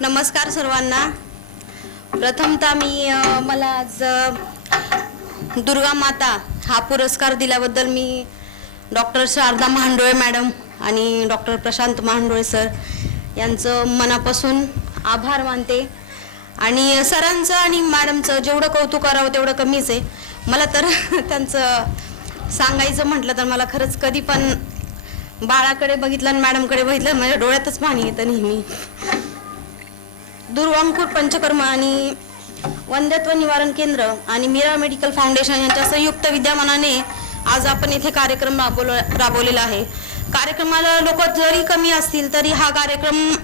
नमस्कार सर्वांना। प्रथमतः मला आज दुर्गा माता हा पुरस्कार दिल्याबद्दल मी डॉक्टर शारदा महांडोळे मॅडम आणि डॉक्टर प्रशांत महांडोळे सर यांचं मनापासून आभार मानते। आणि सरांचं आणि मॅडमचं जेवढं कौतुक करावं तेवढं कमीच आहे। मला तर त्यांचं सांगायचं म्हटलं तर मला खरंच कधी पण बाळाकडे बघितलं आणि मॅडमकडे बघितलं माझ्या डोळ्यातच पाणी येतं नेहमी। दुर्वांकुर पंचकर्म आणि वंध्यत्व निवारण केंद्र आणि मीरा मेडिकल फाउंडेशन यांच्या संयुक्त विद्यमानाने आज आपण इथे कार्यक्रम राबवलेला आहे। कार्यक्रमाला लोक जरी कमी असतील तरी हा कार्यक्रम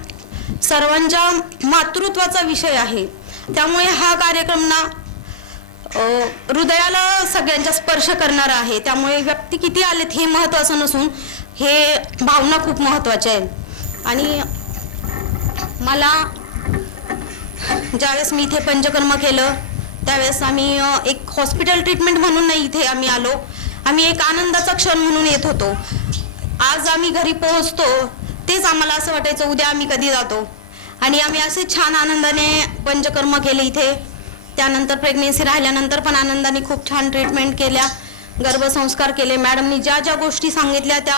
सर्वांच्या मातृत्वाचा विषय आहे। त्यामुळे हा कार्यक्रम ना हृदयाला सगळ्यांचा स्पर्श करणारा आहे। त्यामुळे व्यक्ती किती आलेत हे महत्त्वाचं नसून हे भावना खूप महत्त्वाच्या आहेत। आणि मला ज्यावेळेस मी इथे पंचकर्म केलं त्यावेळेस आम्ही एक हॉस्पिटल ट्रीटमेंट म्हणून नाही इथे आम्ही आलो, आम्ही एक आनंदाचा क्षण म्हणून येत होतो। आज आम्ही घरी पोहोचतो तेच आम्हाला असं वाटायचं उद्या आम्ही कधी जातो। आणि आम्ही असे छान आनंदाने पंचकर्म केले इथे। त्यानंतर प्रेग्नेन्सी राहिल्यानंतर पण आनंदाने खूप छान ट्रीटमेंट केल्या, गर्भसंस्कार केले। मॅडमनी ज्या ज्या गोष्टी सांगितल्या त्या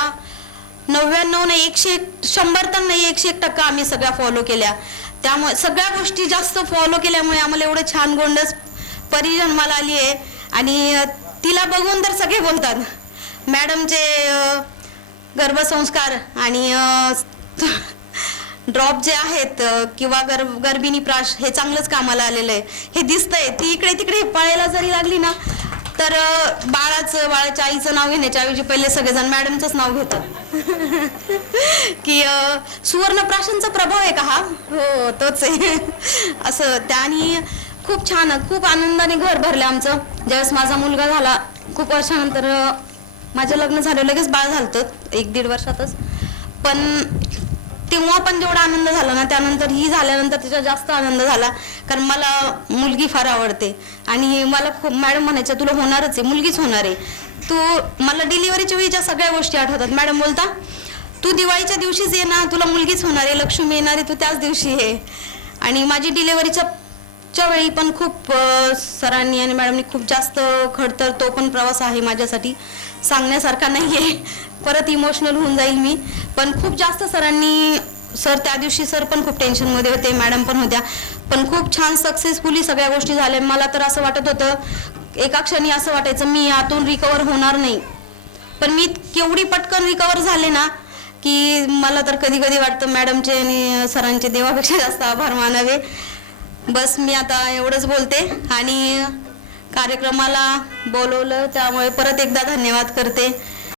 99 नाही 100 तर नाही 101% आम्ही सगळ्या फॉलो केल्या। त्यामुळे सगळ्या गोष्टी जास्त फॉलो केल्यामुळे आम्हाला एवढं छान गोंडस परी जन्माला आली आहे। आणि तिला बघून तर सगळे बोलतात मॅडमचे गर्भसंस्कार आणि ड्रॉप जे आहेत किंवा गर्भिणी प्राश हे चांगलंच कामाला आलेलं आहे। हे दिसतंय ती इकडे तिकडे पळायला जरी लागली ना तर बाळाच्या आईचं नाव घेण्याच्या ऐवजी पहिले सगळेजण मॅडमचंच नाव घेतात की सुवर्णप्राशांचा प्रभाव आहे का हा? हो तोच आहे असं। त्यानी खूप छान खूप आनंदाने घर भरलं आमचं। ज्यावेळेस माझा मुलगा झाला खूप वर्षानंतर माझं लग्न झालं लगेच बाळ झालं 1-1.5 वर्षातच, पण तेव्हा पण जेवढा आनंद झाला ना त्यानंतर ही झाल्यानंतर त्याचा जास्त आनंद झाला। कारण मला मुलगी फार आवडते आणि मला खूप मॅडम म्हणायच्या तुला होणारच आहे, मुलगीच होणार आहे तू। मला डिलिव्हरीच्या वेळीच्या सगळ्या गोष्टी आठवतात। मॅडम बोलता तू दिवाळीच्या दिवशीच ये ना, तुला मुलगीच होणार आहे, लक्ष्मी येणार आहे, तू त्याच दिवशी ये। आणि माझी डिलिव्हरीच्या वेळी पण खूप सरांनी आणि मॅडमनी खूप जास्त खडतर तो पण प्रवास आहे माझ्यासाठी, सांगण्यासारखा नाही आहे, परत इमोशनल होऊन जाईल मी। पण खूप जास्त सर त्या दिवशी सर पण खूप टेन्शनमध्ये होते, मॅडम पण होत्या, पण खूप छान सक्सेसफुली सगळ्या गोष्टी झाल्या। मला तर असं वाटत होतं एका क्षणी असं वाटायचं मी यातून रिकवर होणार नाही, पण मी केवढी पटकन रिकवर झाले ना की मला तर कधी कधी वाटतं मॅडमचे आणि सरांचे देवापेक्षा जास्त आभार मानावे। बस मी आता एवढंच बोलते आणि कार्यक्रमाला बोलवलं त्यामुळे परत एकदा धन्यवाद करते।